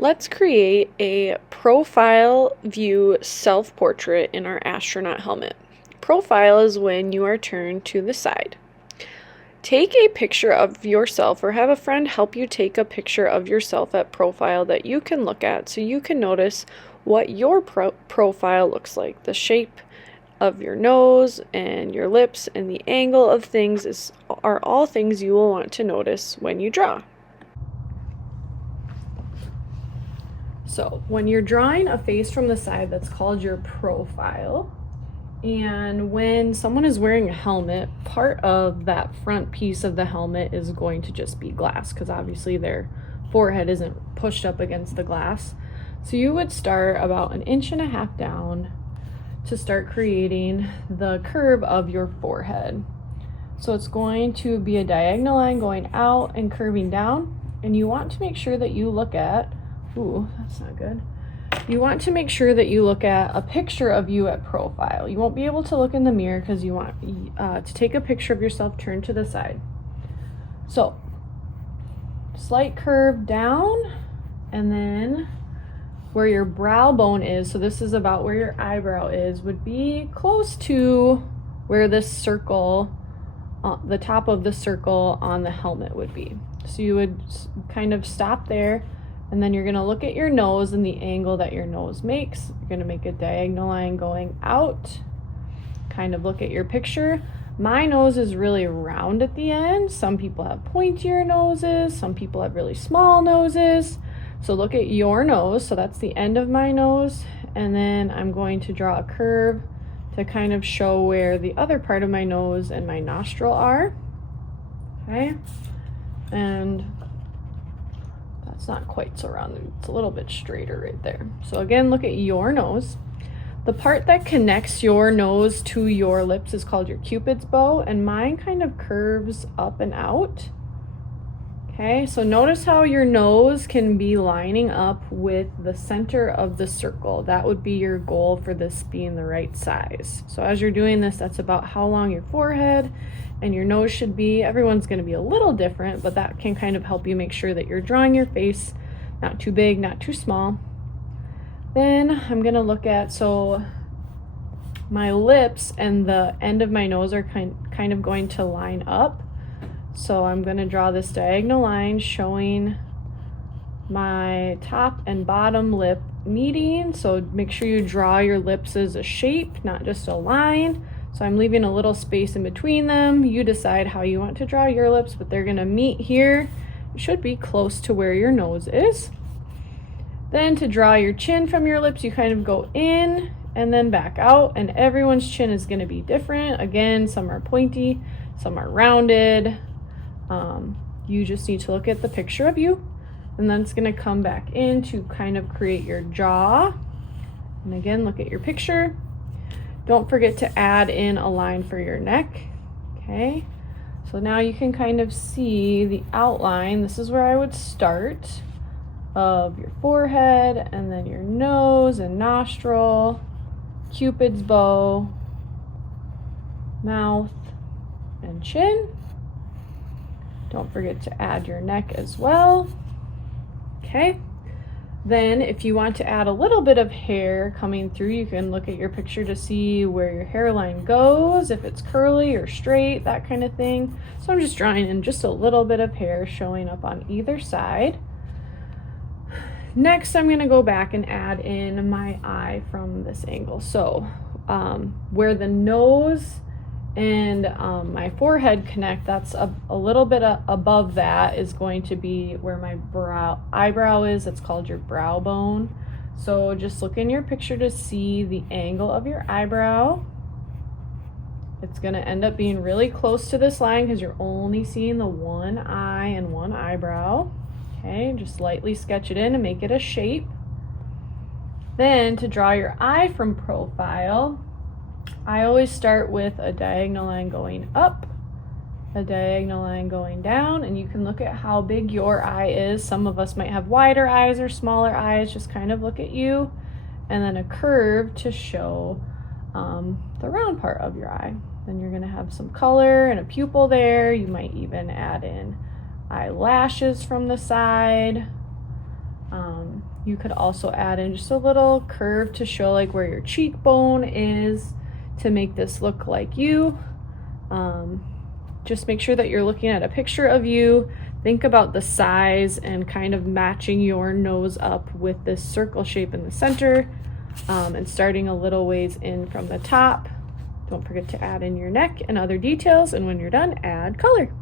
Let's create a profile view self-portrait in our astronaut helmet. Profile is when you are turned to the side. Take a picture of yourself or have a friend help you take a picture of yourself at profile that you can look at so you can notice what your profile looks like. The shape of your nose and your lips and the angle of things are all things you will want to notice when you draw. So when you're drawing a face from the side, that's called your profile. And when someone is wearing a helmet, part of that front piece of the helmet is going to just be glass because obviously their forehead isn't pushed up against the glass. So you would start about 1.5 inches down to start creating the curve of your forehead. So it's going to be a diagonal line going out and curving down. And you want to make sure that you look at ooh, that's not good. You want to make sure that you look at a picture of you at profile. You won't be able to look in the mirror because you want to take a picture of yourself turned to the side. So, slight curve down, and then where your brow bone is, so this is about where your eyebrow is, would be close to where this circle, the top of the circle on the helmet would be. So you would kind of stop there. And then you're going to look at your nose and the angle that your nose makes. You're going to make a diagonal line going out. Kind of look at your picture. My nose is really round at the end. Some people have pointier noses. Some people have really small noses. So look at your nose. So that's the end of my nose. And then I'm going to draw a curve to kind of show where the other part of my nose and my nostril are. Okay. And it's not quite so round, it's a little bit straighter right there. So again, look at your nose. The part that connects your nose to your lips is called your Cupid's bow, and mine kind of curves up and out. Okay, so notice how your nose can be lining up with the center of the circle. That would be your goal for this being the right size. So as you're doing this, that's about how long your forehead and your nose should be. Everyone's going to be a little different, but that can kind of help you make sure that you're drawing your face not too big, not too small. Then I'm going to look at, so my lips and the end of my nose are kind of going to line up. So I'm going to draw this diagonal line showing my top and bottom lip meeting. So make sure you draw your lips as a shape, not just a line. So I'm leaving a little space in between them. You decide how you want to draw your lips, but they're going to meet here. It should be close to where your nose is. Then to draw your chin from your lips, you kind of go in and then back out, and everyone's chin is going to be different. Again, some are pointy, some are rounded. You just need to look at the picture of you, and then it's going to come back in to kind of create your jaw. And again, look at your picture. Don't forget to add in a line for your neck. Okay, so now you can kind of see the outline. This is where I would start of your forehead, and then your nose and nostril, Cupid's bow, mouth, and chin. Don't forget to add your neck as well. Okay. Then if you want to add a little bit of hair coming through, you can look at your picture to see where your hairline goes, if it's curly or straight, that kind of thing. So I'm just drawing in just a little bit of hair showing up on either side. Next, I'm going to go back and add in my eye from this angle. So where the nose and my forehead connect, that's a little bit above that is going to be where my eyebrow is. It's called your brow bone. So just look in your picture to see the angle of your eyebrow. It's going to end up being really close to this line because you're only seeing the one eye and one eyebrow. Okay, just lightly sketch it in and make it a shape. Then to draw your eye from profile, I always start with a diagonal line going up, a diagonal line going down, and you can look at how big your eye is. Some of us might have wider eyes or smaller eyes, just kind of look at you, and then a curve to show the round part of your eye. Then you're going to have some color and a pupil there. You might even add in eyelashes from the side. You could also add in just a little curve to show like where your cheekbone is to make this look like you. Just make sure that you're looking at a picture of you. Think about the size and kind of matching your nose up with this circle shape in the center, and starting a little ways in from the top. Don't forget to add in your neck and other details, and when you're done, add color.